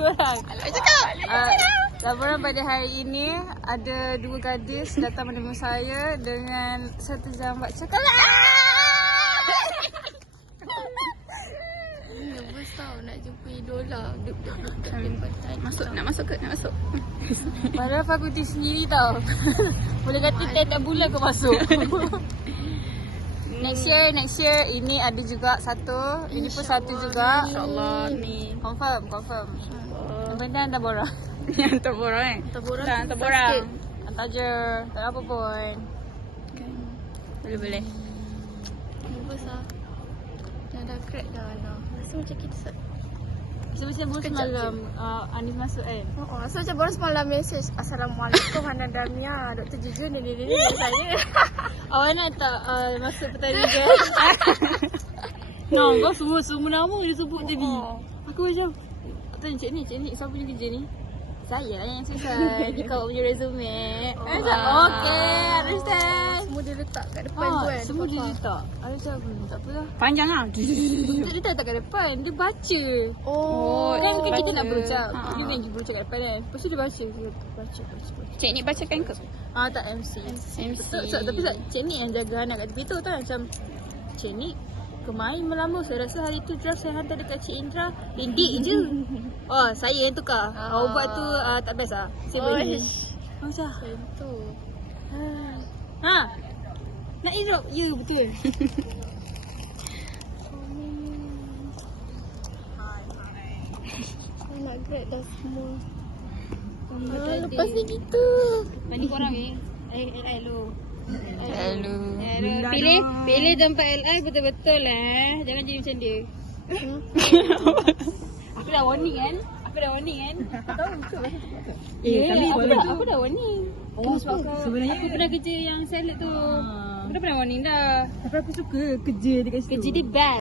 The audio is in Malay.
korang. Laporan pada hari ini ada 2 gadis datang menemui saya dengan satu jambat cakap. Nervous tau nak jumpa idola. Duduk kat jembatan. Nak masuk ke? Nak masuk. Padahal fakulti sendiri tau. Boleh kata tak bulan kau masuk. Next year ini ada juga satu. Ini pun satu juga. InsyaAllah ni. Confirm. Yang penting hantar borang. Hantar borang Taburan. Hantar borang. Hantar je. Tak apa pun. Boleh. Nervous lah. Dah crack dah Ana. Rasa macam kita Macam baru semalam Anis masuk kan. so macam baru semalam message. Assalamualaikum Hana Damia. Dr. Jujun ni saya. Awak nak tak masuk pertandingan? Kau semua nama dia sebut tadi. Aku macam tanya cik ni siapa ni kerja ni? Saya lah yang susah. Dia kau punya resume. Okay, understand. Semua dia letak kat depan tu kan. Semua dia letak. Ada macam tak apalah. Panjang lah. Dia tak kat depan. Dia baca. Kan kita nak berucap. Dia lagi berucap kat depan kan. Lepas tu dia baca. Baca. Cik ni bacakan ke? Tak MC. MC. Tapi cik ni yang jaga anak kat tepi tu tau. Macam cik ni kemarin melambung. Saya rasa hari tu draft saya hantar dekat Cik Indra. Lindik je. Saya yang tukar. Awak buat tu tak best lah. Saya buat ni. Macam tu. nak e-drop? Ya betul. Nak grad dah semua. Lepas ni gitu. Mandi korang hello. Pilih tempat LI betul-betul Jangan jadi macam dia. Aku dah warning kan. Tahu betul lah. Aku dah warning. Sebab sebenarnya aku pernah kerja yang salad tu. Aku dah pernah warning dah. Tapi aku suka kerja dekat situ. Kerja dia best.